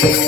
Thank you.